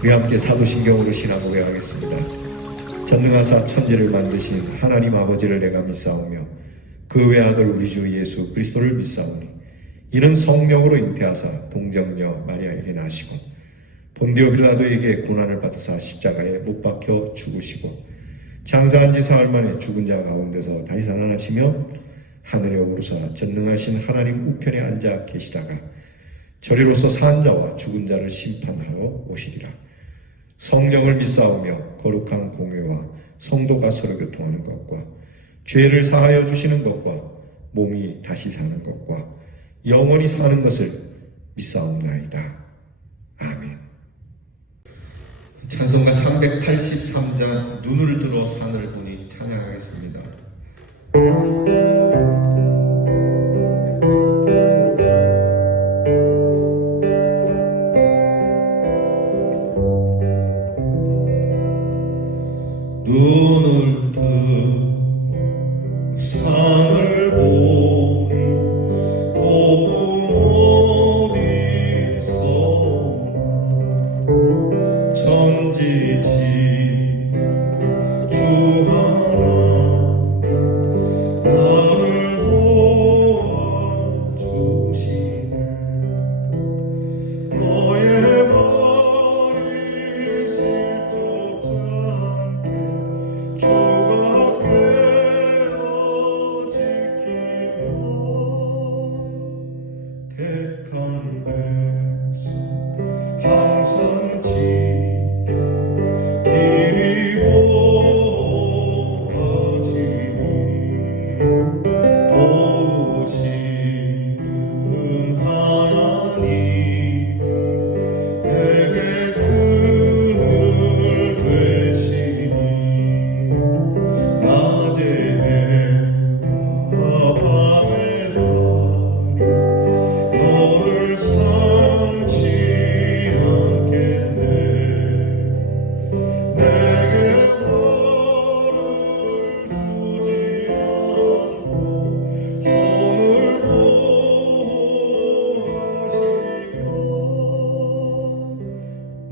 우리 함께 사도신경으로 신앙 고백하겠습니다. 전능하사 천지를 만드신 하나님 아버지를 내가 믿사오며 그 외아들 우리 주 예수 그리스도를 믿사오니 이는 성령으로 잉태하사 동정녀 마리아에게 나시고 본디오 빌라도에게 고난을 받으사 십자가에 못 박혀 죽으시고 장사한 지 사흘 만에 죽은 자 가운데서 다시 살아나시며 하늘에 오르사 전능하신 하나님 우편에 앉아 계시다가 저리로서 산 자와 죽은 자를 심판하러 오시리라. 성령을 믿사오며 거룩한 공회와 성도가 서로 교통하는 것과 죄를 사하여 주시는 것과 몸이 다시 사는 것과 영원히 사는 것을 믿사옵나이다. 아멘. 찬송가 383장 눈을 들어 산을 보니 찬양하겠습니다. 눈을 들어 산을 보니 높은 어디서 천지지 주 하나 나를 도와주시네. 너의 발이 실족자 주가 깨어 지키며 택한 백성 항상 지켜 이리 보호하시니 도우시는 하나님 내게 그늘 되시니 낮에 해와 밤에 달이 너를 삼지 않겠네. 내게 벌을 주지 않고 손을 보호하시며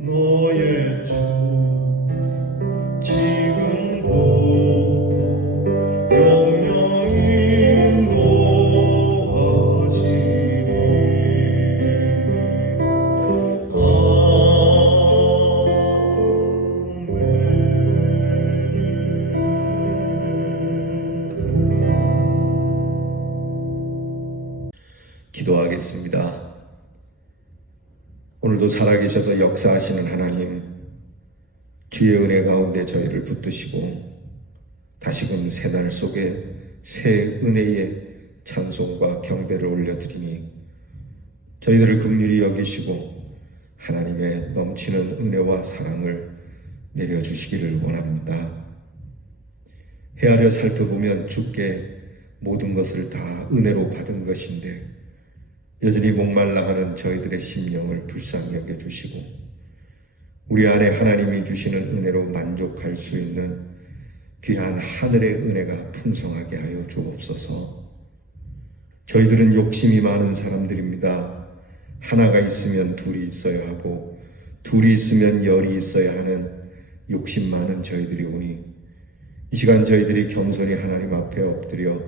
너의 주 지금부터 영영 인도하시니 아멘. 기도하겠습니다. 오늘도 살아계셔서 역사하시는 하나님, 주의 은혜 가운데 저희를 붙드시고 다시금 새날 속에 새 은혜의 찬송과 경배를 올려드리니 저희들을 긍휼히 여기시고 하나님의 넘치는 은혜와 사랑을 내려주시기를 원합니다. 헤아려 살펴보면 주께 모든 것을 다 은혜로 받은 것인데 여전히 목말라하는 저희들의 심령을 불쌍히 여겨주시고 우리 안에 하나님이 주시는 은혜로 만족할 수 있는 귀한 하늘의 은혜가 풍성하게 하여 주옵소서. 저희들은 욕심이 많은 사람들입니다. 하나가 있으면 둘이 있어야 하고 둘이 있으면 열이 있어야 하는 욕심 많은 저희들이 오니 이 시간 저희들이 겸손히 하나님 앞에 엎드려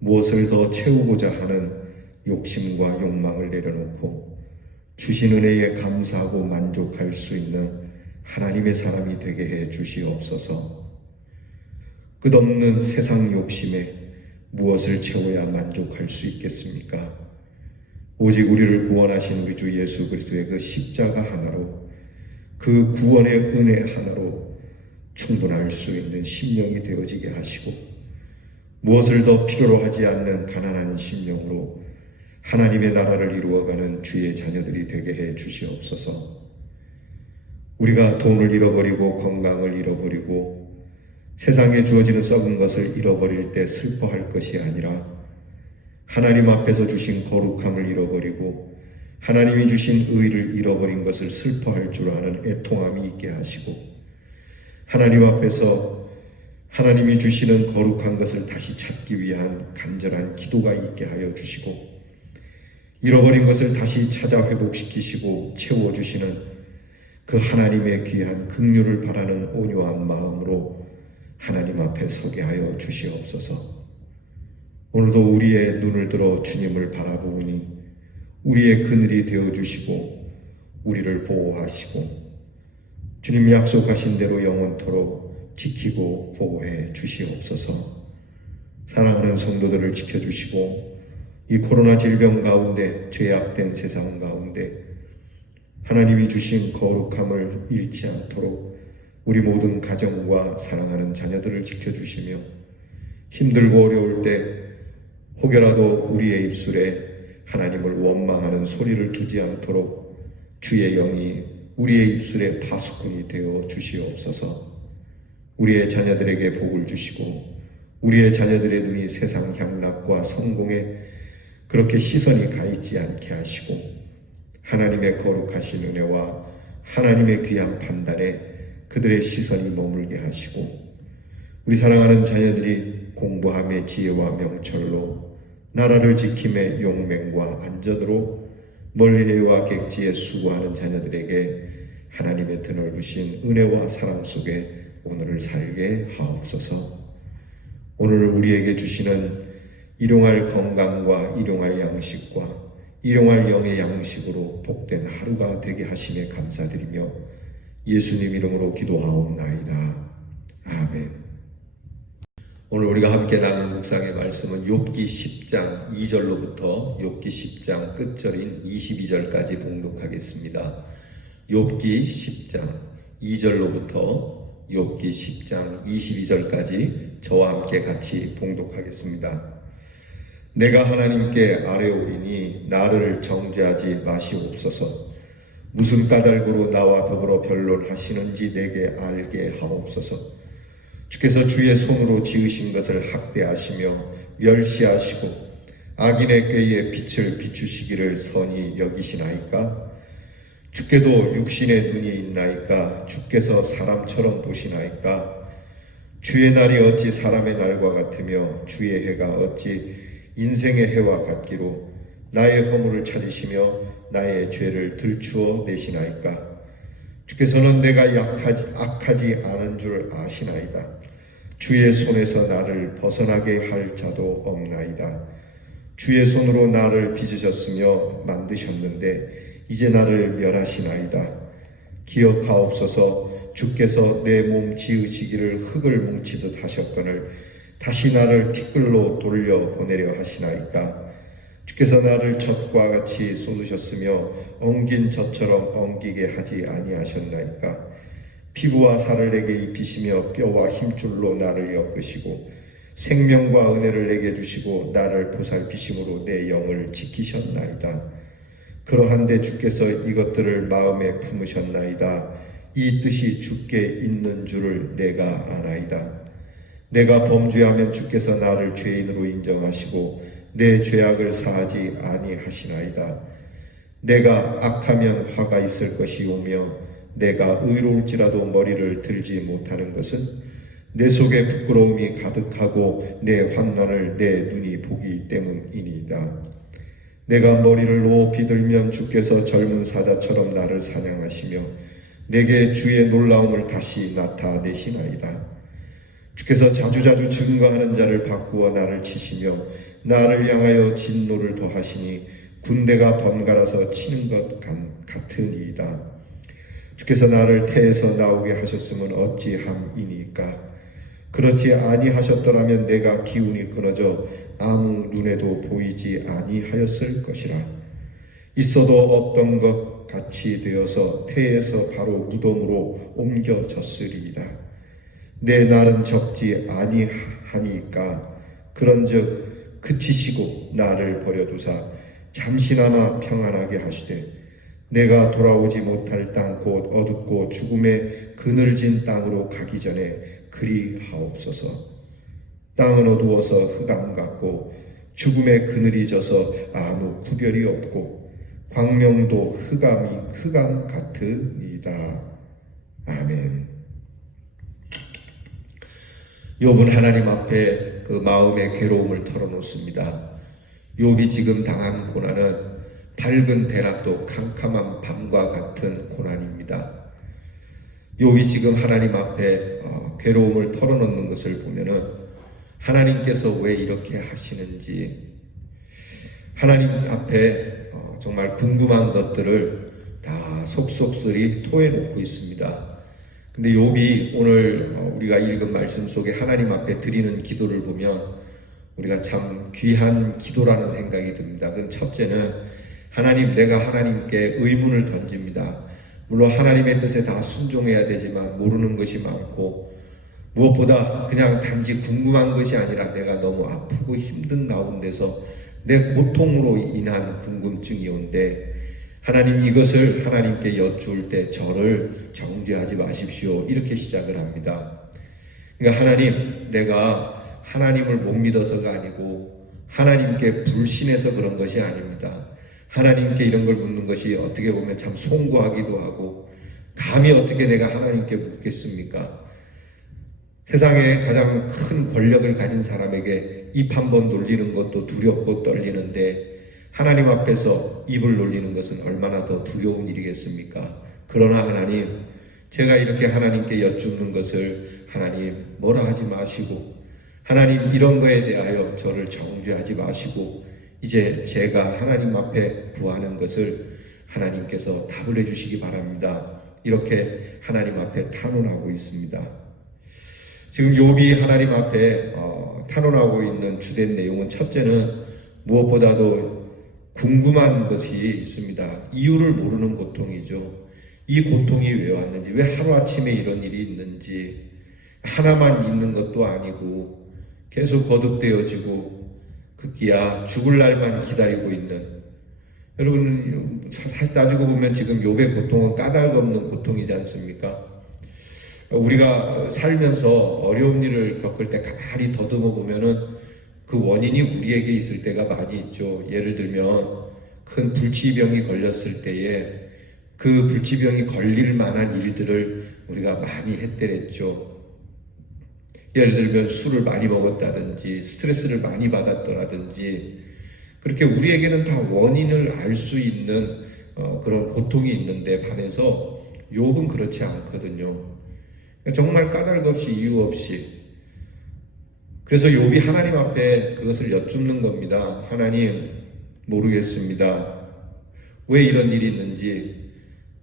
무엇을 더 채우고자 하는 욕심과 욕망을 내려놓고 주신 은혜에 감사하고 만족할 수 있는 하나님의 사람이 되게 해 주시옵소서. 끝없는 세상 욕심에 무엇을 채워야 만족할 수 있겠습니까? 오직 우리를 구원하신 우리 주 예수 그리스도의 그 십자가 하나로 그 구원의 은혜 하나로 충분할 수 있는 심령이 되어지게 하시고 무엇을 더 필요로 하지 않는 가난한 심령으로 하나님의 나라를 이루어가는 주의 자녀들이 되게 해 주시옵소서. 우리가 돈을 잃어버리고 건강을 잃어버리고 세상에 주어지는 썩은 것을 잃어버릴 때 슬퍼할 것이 아니라 하나님 앞에서 주신 거룩함을 잃어버리고 하나님이 주신 의를 잃어버린 것을 슬퍼할 줄 아는 애통함이 있게 하시고 하나님 앞에서 하나님이 주시는 거룩한 것을 다시 찾기 위한 간절한 기도가 있게 하여 주시고 잃어버린 것을 다시 찾아 회복시키시고 채워주시는 그 하나님의 귀한 긍휼을 바라는 온유한 마음으로 하나님 앞에 서게 하여 주시옵소서. 오늘도 우리의 눈을 들어 주님을 바라보니 우리의 그늘이 되어주시고 우리를 보호하시고 주님 약속하신 대로 영원토록 지키고 보호해 주시옵소서. 사랑하는 성도들을 지켜주시고 이 코로나 질병 가운데 죄악된 세상 가운데 하나님이 주신 거룩함을 잃지 않도록 우리 모든 가정과 사랑하는 자녀들을 지켜주시며 힘들고 어려울 때 혹여라도 우리의 입술에 하나님을 원망하는 소리를 두지 않도록 주의 영이 우리의 입술에 파수꾼이 되어 주시옵소서. 우리의 자녀들에게 복을 주시고 우리의 자녀들의 눈이 세상 향락과 성공에 그렇게 시선이 가 있지 않게 하시고 하나님의 거룩하신 은혜와 하나님의 귀한 판단에 그들의 시선이 머물게 하시고 우리 사랑하는 자녀들이 공부함의 지혜와 명철로 나라를 지킴의 용맹과 안전으로 멀리해와 객지에 수고하는 자녀들에게 하나님의 드넓으신 은혜와 사랑 속에 오늘을 살게 하옵소서. 오늘 우리에게 주시는 일용할 건강과 일용할 양식과 일용할 영의 양식으로 복된 하루가 되게 하심에 감사드리며 예수님 이름으로 기도하옵나이다. 아멘. 오늘 우리가 함께 나눌 묵상의 말씀은 욥기 10장 2절로부터 욥기 10장 끝절인 22절까지 봉독하겠습니다. 욥기 10장 2절로부터 욥기 10장 22절까지 저와 함께 같이 봉독하겠습니다. 내가 하나님께 아뢰오리니 나를 정죄하지 마시옵소서. 무슨 까닭으로 나와 더불어 변론하시는지 내게 알게 하옵소서. 주께서 주의 손으로 지으신 것을 학대하시며 멸시하시고 악인의 꾀에 빛을 비추시기를 선히 여기시나이까? 주께도 육신의 눈이 있나이까? 주께서 사람처럼 보시나이까? 주의 날이 어찌 사람의 날과 같으며 주의 해가 어찌 인생의 해와 같기로 나의 허물을 찾으시며 나의 죄를 들추어 내시나이까? 주께서는 내가 악하지 않은 줄 아시나이다. 주의 손에서 나를 벗어나게 할 자도 없나이다. 주의 손으로 나를 빚으셨으며 만드셨는데 이제 나를 멸하시나이다. 기억하옵소서. 주께서 내 몸 지으시기를 흙을 뭉치듯 하셨거늘 다시 나를 티끌로 돌려 보내려 하시나이까? 주께서 나를 젖과 같이 쏟으셨으며 엉긴 젖처럼 엉기게 하지 아니하셨나이까? 피부와 살을 내게 입히시며 뼈와 힘줄로 나를 엮으시고 생명과 은혜를 내게 주시고 나를 보살피심으로 내 영을 지키셨나이다. 그러한데 주께서 이것들을 마음에 품으셨나이다. 이 뜻이 주께 있는 줄을 내가 아나이다. 내가 범죄하면 주께서 나를 죄인으로 인정하시고 내 죄악을 사하지 아니하시나이다. 내가 악하면 화가 있을 것이오며 내가 의로울지라도 머리를 들지 못하는 것은 내 속에 부끄러움이 가득하고 내 환난을 내 눈이 보기 때문이니이다. 내가 머리를 높이 들면 주께서 젊은 사자처럼 나를 사냥하시며 내게 주의 놀라움을 다시 나타내시나이다. 주께서 자주자주 증거하는 자를 바꾸어 나를 치시며 나를 향하여 진노를 더하시니 군대가 번갈아서 치는 것 같으니이다. 주께서 나를 태에서 나오게 하셨으면 어찌함이니까? 그렇지 아니하셨더라면 내가 기운이 끊어져 아무 눈에도 보이지 아니하였을 것이라. 있어도 없던 것 같이 되어서 태에서 바로 무덤으로 옮겨졌으리이다. 내 날은 적지 아니하니까 그런즉 그치시고 나를 버려두사 잠시나마 평안하게 하시되 내가 돌아오지 못할 땅 곧 어둡고 죽음의 그늘진 땅으로 가기 전에 그리 하옵소서. 땅은 어두워서 흑암 같고 죽음의 그늘이 져서 아무 구별이 없고 광명도 흑암 같으니이다. 아멘. 욥은 하나님 앞에 그 마음의 괴로움을 털어놓습니다. 욥이 지금 당한 고난은 밝은 대낮도 캄캄한 밤과 같은 고난입니다. 욥이 지금 하나님 앞에 괴로움을 털어놓는 것을 보면은 하나님께서 왜 이렇게 하시는지 하나님 앞에 정말 궁금한 것들을 다 속속들이 토해놓고 있습니다. 근데 욥이 오늘 우리가 읽은 말씀 속에 하나님 앞에 드리는 기도를 보면 우리가 참 귀한 기도라는 생각이 듭니다. 그 첫째는 하나님, 내가 하나님께 의문을 던집니다. 물론 하나님의 뜻에 다 순종해야 되지만 모르는 것이 많고 무엇보다 그냥 단지 궁금한 것이 아니라 내가 너무 아프고 힘든 가운데서 내 고통으로 인한 궁금증이 온데 하나님 이것을 하나님께 여쭈을 때 저를 정죄하지 마십시오. 이렇게 시작을 합니다. 그러니까 하나님, 내가 하나님을 못 믿어서가 아니고 하나님께 불신해서 그런 것이 아닙니다. 하나님께 이런 걸 묻는 것이 어떻게 보면 참 송구하기도 하고 감히 어떻게 내가 하나님께 묻겠습니까? 세상에 가장 큰 권력을 가진 사람에게 입 한번 놀리는 것도 두렵고 떨리는데 하나님 앞에서 입을 놀리는 것은 얼마나 더 두려운 일이겠습니까? 그러나 하나님, 제가 이렇게 하나님께 여쭙는 것을 하나님 뭐라 하지 마시고 하나님 이런 거에 대하여 저를 정죄하지 마시고 이제 제가 하나님 앞에 구하는 것을 하나님께서 답을 해주시기 바랍니다. 이렇게 하나님 앞에 탄원하고 있습니다. 지금 욥이 하나님 앞에 탄원하고 있는 주된 내용은 첫째는 무엇보다도 궁금한 것이 있습니다. 이유를 모르는 고통이죠. 이 고통이 왜 왔는지, 왜 하루아침에 이런 일이 있는지, 하나만 있는 것도 아니고 계속 거듭되어지고 급기야 죽을 날만 기다리고 있는, 여러분 사실 따지고 보면 지금 욥의 고통은 까닭없는 고통이지 않습니까? 우리가 살면서 어려운 일을 겪을 때 가만히 더듬어 보면은 그 원인이 우리에게 있을 때가 많이 있죠. 예를 들면 큰 불치병이 걸렸을 때에 그 불치병이 걸릴 만한 일들을 우리가 많이 했더랬죠. 예를 들면 술을 많이 먹었다든지 스트레스를 많이 받았더라든지 그렇게 우리에게는 다 원인을 알 수 있는 그런 고통이 있는데 반해서 욥은 그렇지 않거든요. 정말 까닭 없이 이유 없이, 그래서 욥이 하나님 앞에 그것을 여쭙는 겁니다. 하나님, 모르겠습니다. 왜 이런 일이 있는지.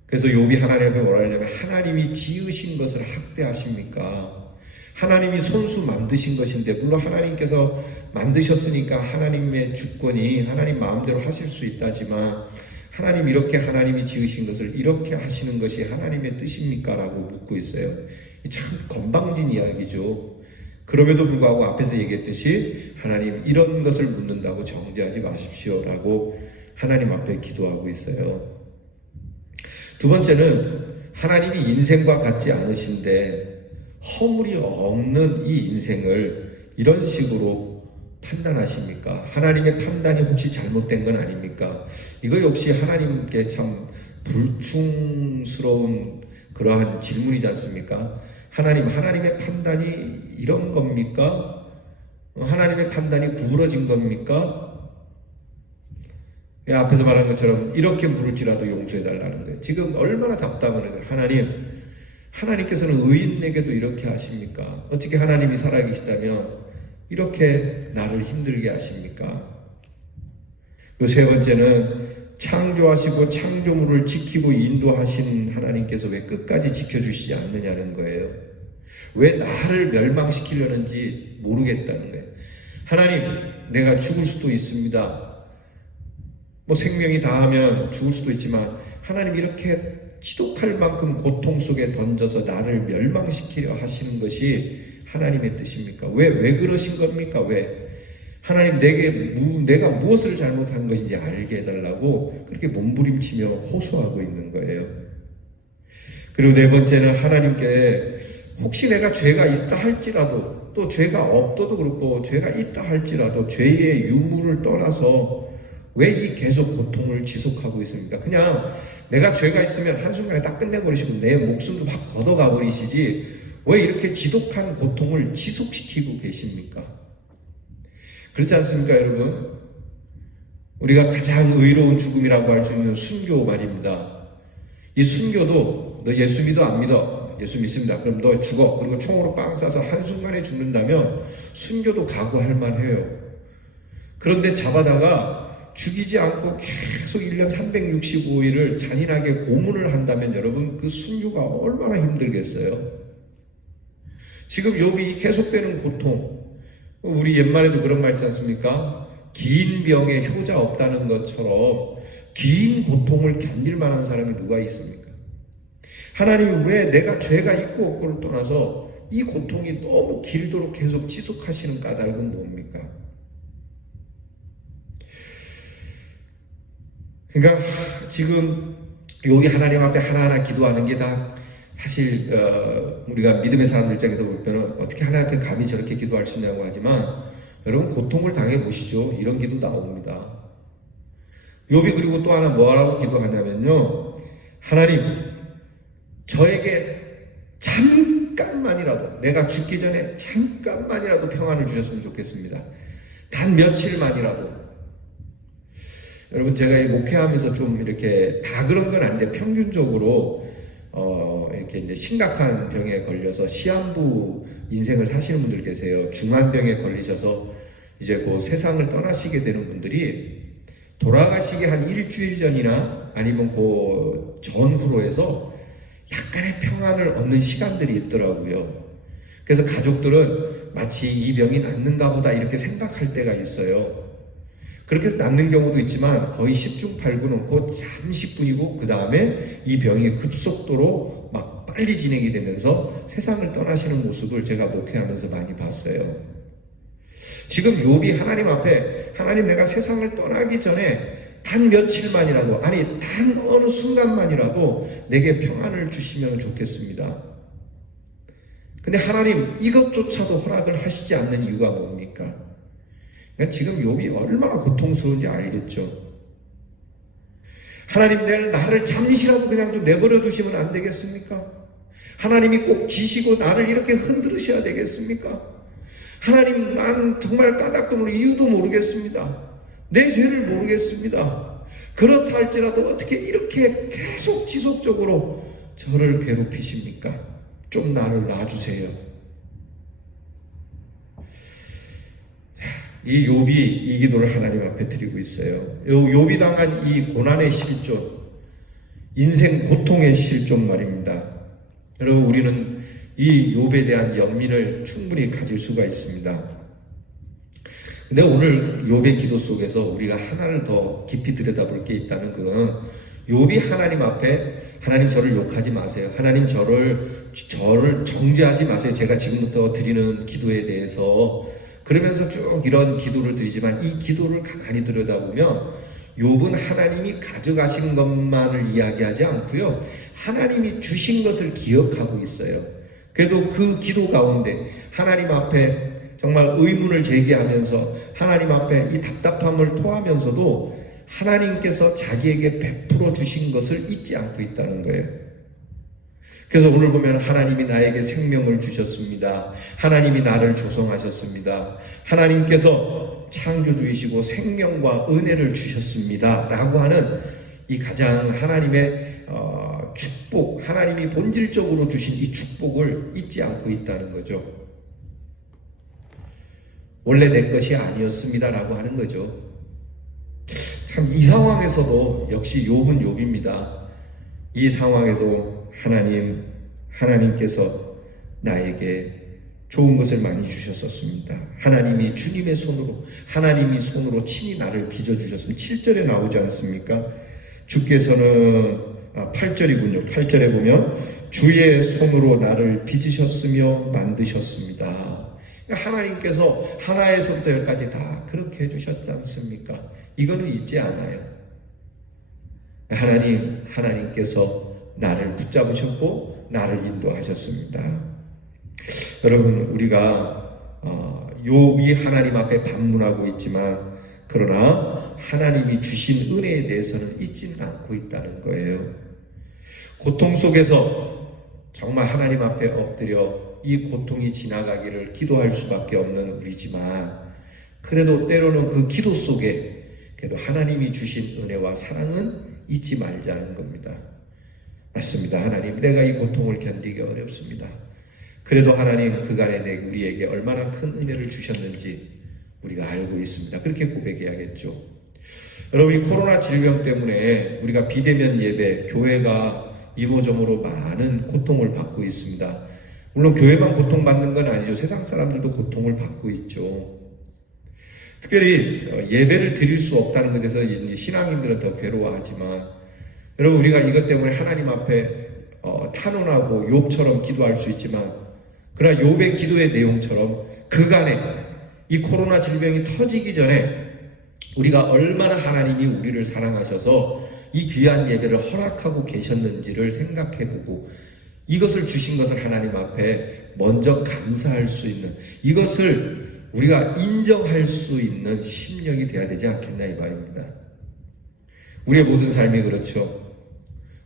그래서 욥이 하나님 앞에 뭐라 하냐면 하나님이 지으신 것을 학대하십니까? 하나님이 손수 만드신 것인데, 물론 하나님께서 만드셨으니까 하나님의 주권이 하나님 마음대로 하실 수 있다지만 하나님 이렇게 하나님이 지으신 것을 이렇게 하시는 것이 하나님의 뜻입니까? 라고 묻고 있어요. 참 건방진 이야기죠. 그럼에도 불구하고 앞에서 얘기했듯이 하나님 이런 것을 묻는다고 정죄하지 마십시오 라고 하나님 앞에 기도하고 있어요. 두 번째는 하나님이 인생과 같지 않으신데 허물이 없는 이 인생을 이런 식으로 판단하십니까? 하나님의 판단이 혹시 잘못된 건 아닙니까? 이거 역시 하나님께 참 불충스러운 그러한 질문이지 않습니까? 하나님의 판단이 이런 겁니까? 하나님의 판단이 구부러진 겁니까? 앞에서 말한 것처럼 이렇게 물을지라도 용서해달라는 거예요. 지금 얼마나 답답해요. 하나님께서는 의인에게도 이렇게 하십니까? 어떻게 하나님이 살아계시다면 이렇게 나를 힘들게 하십니까? 그 세 번째는 창조하시고 창조물을 지키고 인도하신 하나님께서 왜 끝까지 지켜주시지 않느냐는 거예요. 왜 나를 멸망시키려는지 모르겠다는 거예요. 하나님, 내가 죽을 수도 있습니다. 생명이 다하면 죽을 수도 있지만 하나님 이렇게 지독할 만큼 고통 속에 던져서 나를 멸망시키려 하시는 것이 하나님의 뜻입니까? 왜 그러신 겁니까? 왜? 하나님 내가 무엇을 잘못한 것인지 알게 해달라고 그렇게 몸부림치며 호소하고 있는 거예요. 그리고 네 번째는 하나님께 혹시 내가 죄가 있다 할지라도, 또 죄가 없어도 그렇고 죄가 있다 할지라도 죄의 유무를 떠나서 왜 이 계속 고통을 지속하고 있습니까? 그냥 내가 죄가 있으면 한순간에 딱 끝내버리시고 내 목숨도 확 걷어가 버리시지 왜 이렇게 지독한 고통을 지속시키고 계십니까? 그렇지 않습니까, 여러분? 우리가 가장 의로운 죽음이라고 할 수 있는 순교 말입니다. 이 순교도 너 예수 믿어 안 믿어? 예수 믿습니다. 그럼 너 죽어. 그리고 총으로 빵 쏴서 한순간에 죽는다면 순교도 각오할 만해요. 그런데 잡아다가 죽이지 않고 계속 1년 365일을 잔인하게 고문을 한다면 여러분 그 순교가 얼마나 힘들겠어요. 지금 욥이 계속되는 고통, 우리 옛말에도 그런 말 있지 않습니까? 긴 병에 효자 없다는 것처럼 긴 고통을 견딜 만한 사람이 누가 있습니까? 하나님 왜 내가 죄가 있고 없고를 떠나서 이 고통이 너무 길도록 계속 지속하시는 까닭은 뭡니까? 그러니까 지금 욥이 하나님 앞에 하나하나 기도하는 게 다 사실 우리가 믿음의 사람들 입장에서 볼 때는 어떻게 하나님 앞에 감히 저렇게 기도할 수 있냐고 하지만 여러분 고통을 당해 보시죠. 이런 기도 나옵니다. 욥이 그리고 또 하나 뭐라고 기도하냐면요. 하나님 저에게 잠깐만이라도 내가 죽기 전에 잠깐만이라도 평안을 주셨으면 좋겠습니다. 단 며칠만이라도. 여러분 제가 목회하면서 좀 이렇게 다 그런 건 아닌데 평균적으로 이렇게 이제 심각한 병에 걸려서 시한부 인생을 사시는 분들 계세요. 중환병에 걸리셔서 이제 그 세상을 떠나시게 되는 분들이 돌아가시기 한 일주일 전이나 아니면 그 전후로 해서 약간의 평안을 얻는 시간들이 있더라고요. 그래서 가족들은 마치 이 병이 낫는가 보다 이렇게 생각할 때가 있어요. 그렇게 해서 낫는 경우도 있지만 거의 10중 8구는 곧 잠시뿐이고 그 다음에 이 병이 급속도로 막 빨리 진행이 되면서 세상을 떠나시는 모습을 제가 목회하면서 많이 봤어요. 지금 욥이 하나님 앞에 하나님 내가 세상을 떠나기 전에 단 며칠만이라도 아니 단 어느 순간만이라도 내게 평안을 주시면 좋겠습니다. 근데 하나님 이것조차도 허락을 하시지 않는 이유가 뭡니까? 지금 욥이 얼마나 고통스러운지 알겠죠. 하나님 나를 잠시라도 그냥 좀 내버려 두시면 안 되겠습니까? 하나님이 꼭 지시고 나를 이렇게 흔들으셔야 되겠습니까? 하나님 난 정말 까닭도 이유도 모르겠습니다. 내 죄를 모르겠습니다. 그렇다 할지라도 어떻게 이렇게 계속 지속적으로 저를 괴롭히십니까? 좀 나를 놔주세요. 이 욥이 이 기도를 하나님 앞에 드리고 있어요. 욥이 당한 이 고난의 실존, 인생 고통의 실존 말입니다. 여러분 우리는 이 욥에 대한 연민을 충분히 가질 수가 있습니다. 근데 오늘 욥의 기도 속에서 우리가 하나를 더 깊이 들여다볼 게 있다는 건 욥이 하나님 앞에 하나님 저를 욕하지 마세요. 하나님 저를 정죄하지 마세요. 제가 지금부터 드리는 기도에 대해서 그러면서 쭉 이런 기도를 드리지만 이 기도를 가만히 들여다보면 욥은 하나님이 가져가신 것만을 이야기하지 않고요. 하나님이 주신 것을 기억하고 있어요. 그래도 그 기도 가운데 하나님 앞에 정말 의문을 제기하면서 하나님 앞에 이 답답함을 토하면서도 하나님께서 자기에게 베풀어 주신 것을 잊지 않고 있다는 거예요. 그래서 오늘 보면 하나님이 나에게 생명을 주셨습니다. 하나님이 나를 조성하셨습니다. 하나님께서 창조주이시고 생명과 은혜를 주셨습니다. 라고 하는 이 가장 하나님의 축복, 하나님이 본질적으로 주신 이 축복을 잊지 않고 있다는 거죠. 원래 내 것이 아니었습니다. 라고 하는 거죠. 참 이 상황에서도 역시 욥은 욥입니다. 이 상황에도 하나님께서 나에게 좋은 것을 많이 주셨었습니다. 하나님이 주님의 손으로, 하나님이 손으로 친히 나를 빚어주셨습니다. 7절에 나오지 않습니까? 주께서는 8절이군요. 8절에 보면 주의 손으로 나를 빚으셨으며 만드셨습니다. 하나님께서 하나에서부터 열까지 다 그렇게 해주셨지 않습니까? 이거는 잊지 않아요. 하나님께서 나를 붙잡으셨고 나를 인도하셨습니다. 여러분 우리가 욥이 하나님 앞에 반문하고 있지만 그러나 하나님이 주신 은혜에 대해서는 잊지는 않고 있다는 거예요. 고통 속에서 정말 하나님 앞에 엎드려 이 고통이 지나가기를 기도할 수밖에 없는 우리지만 그래도 때로는 그 기도 속에 그래도 하나님이 주신 은혜와 사랑은 잊지 말자는 겁니다. 맞습니다. 하나님, 내가 이 고통을 견디기 어렵습니다. 그래도 하나님 그간에 우리에게 얼마나 큰 은혜를 주셨는지 우리가 알고 있습니다. 그렇게 고백해야겠죠. 여러분, 이 코로나 질병 때문에 우리가 비대면 예배, 교회가 이모저모로 많은 고통을 받고 있습니다. 물론 교회만 고통받는 건 아니죠. 세상 사람들도 고통을 받고 있죠. 특별히 예배를 드릴 수 없다는 것에서 신앙인들은 더 괴로워하지만, 여러분, 우리가 이것 때문에 하나님 앞에 탄원하고 욥처럼 기도할 수 있지만, 그러나 욥의 기도의 내용처럼 그간에 이 코로나 질병이 터지기 전에 우리가 얼마나 하나님이 우리를 사랑하셔서 이 귀한 예배를 허락하고 계셨는지를 생각해보고, 이것을 주신 것을 하나님 앞에 먼저 감사할 수 있는, 이것을 우리가 인정할 수 있는 심령이 되어야 되지 않겠나 이 말입니다. 우리의 모든 삶이 그렇죠.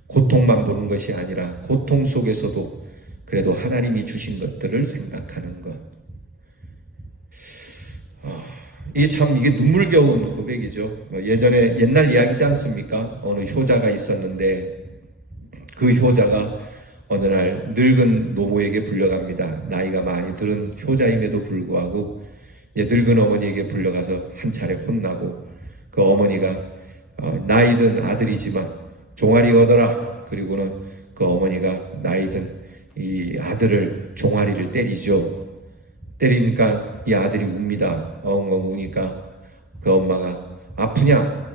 고통만 보는 것이 아니라 고통 속에서도 그래도 하나님이 주신 것들을 생각하는 것. 이게 눈물겨운 고백이죠. 예전에 옛날 이야기지 않습니까? 어느 효자가 있었는데 그 효자가 어느 날 늙은 노모에게 불려갑니다. 나이가 많이 들은 효자임에도 불구하고 늙은 어머니에게 불려가서 한 차례 혼나고, 그 어머니가 나이든 아들이지만 종아리 얻어라. 그리고는 그 어머니가 나이든 이 아들을 종아리를 때리죠. 때리니까 이 아들이 웁니다. 엉엉 우니까 그 엄마가 아프냐?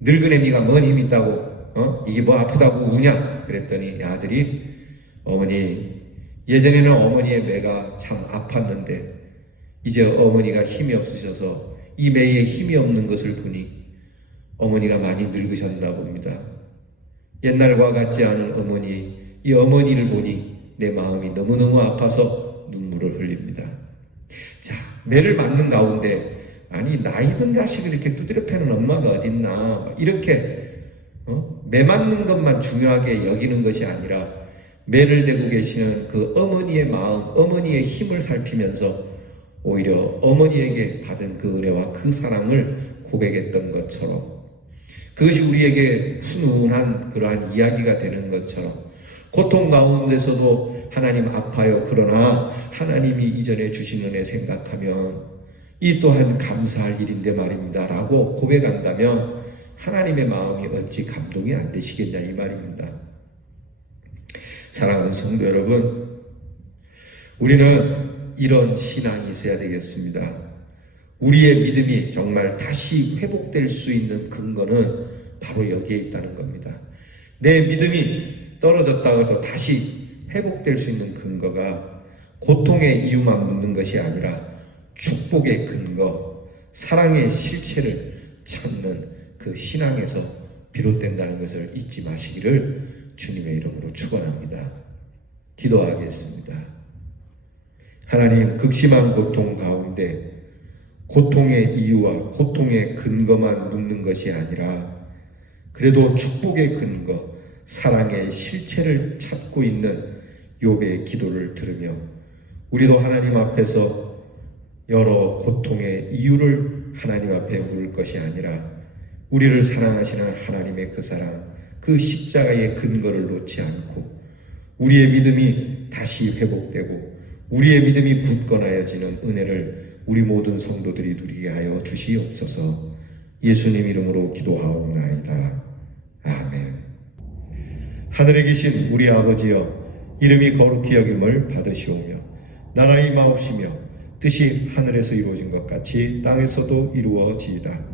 늙은 애미가 뭔 힘이 있다고? 이게 뭐 아프다고 우냐? 그랬더니 이 아들이, 어머니, 예전에는 어머니의 매가 참 아팠는데 이제 어머니가 힘이 없으셔서 이 매에 힘이 없는 것을 보니 어머니가 많이 늙으셨나 봅니다. 옛날과 같지 않은 어머니, 이 어머니를 보니 내 마음이 너무너무 아파서 눈물을 흘립니다. 자, 매를 맞는 가운데, 아니 나이 든 자식을 이렇게 두드려 패는 엄마가 어딨나, 이렇게 매 맞는 것만 중요하게 여기는 것이 아니라 매를 대고 계시는 그 어머니의 마음, 어머니의 힘을 살피면서 오히려 어머니에게 받은 그 은혜와 그 사랑을 고백했던 것처럼, 그것이 우리에게 훈훈한 그러한 이야기가 되는 것처럼, 고통 가운데서도 하나님 아파요. 그러나 하나님이 이전에 주신 은혜 생각하면 이 또한 감사할 일인데 말입니다 라고 고백한다면 하나님의 마음이 어찌 감동이 안 되시겠냐 이 말입니다. 사랑하는 성도 여러분, 우리는 이런 신앙이 있어야 되겠습니다. 우리의 믿음이 정말 다시 회복될 수 있는 근거는 바로 여기에 있다는 겁니다. 내 믿음이 떨어졌다가도 다시 회복될 수 있는 근거가 고통의 이유만 묻는 것이 아니라 축복의 근거, 사랑의 실체를 찾는 그 신앙에서 비롯된다는 것을 잊지 마시기를 주님의 이름으로 축원합니다. 기도하겠습니다. 하나님, 극심한 고통 가운데 고통의 이유와 고통의 근거만 묻는 것이 아니라 그래도 축복의 근거, 사랑의 실체를 찾고 있는 욥의 기도를 들으며 우리도 하나님 앞에서 여러 고통의 이유를 하나님 앞에 물을 것이 아니라 우리를 사랑하시는 하나님의 그 사랑, 그 십자가의 근거를 놓지 않고 우리의 믿음이 다시 회복되고 우리의 믿음이 굳건하여지는 은혜를 우리 모든 성도들이 누리게 하여 주시옵소서. 예수님 이름으로 기도하옵나이다. 아멘. 하늘에 계신 우리 아버지여, 이름이 거룩히 여김을 받으시오며 나라 임하옵시며 뜻이 하늘에서 이루어진 것 같이 땅에서도 이루어지이다.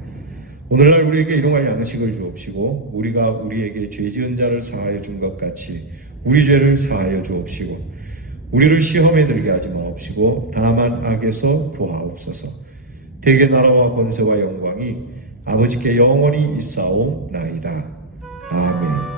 오늘날 우리에게 일용할 양식을 주옵시고 우리가 우리에게 죄 지은 자를 사하여 준 것 같이 우리 죄를 사하여 주옵시고 우리를 시험에 들게 하지 마옵시고 다만 악에서 구하옵소서. 대개 나라와 권세와 영광이 아버지께 영원히 있사옵나이다. 아멘.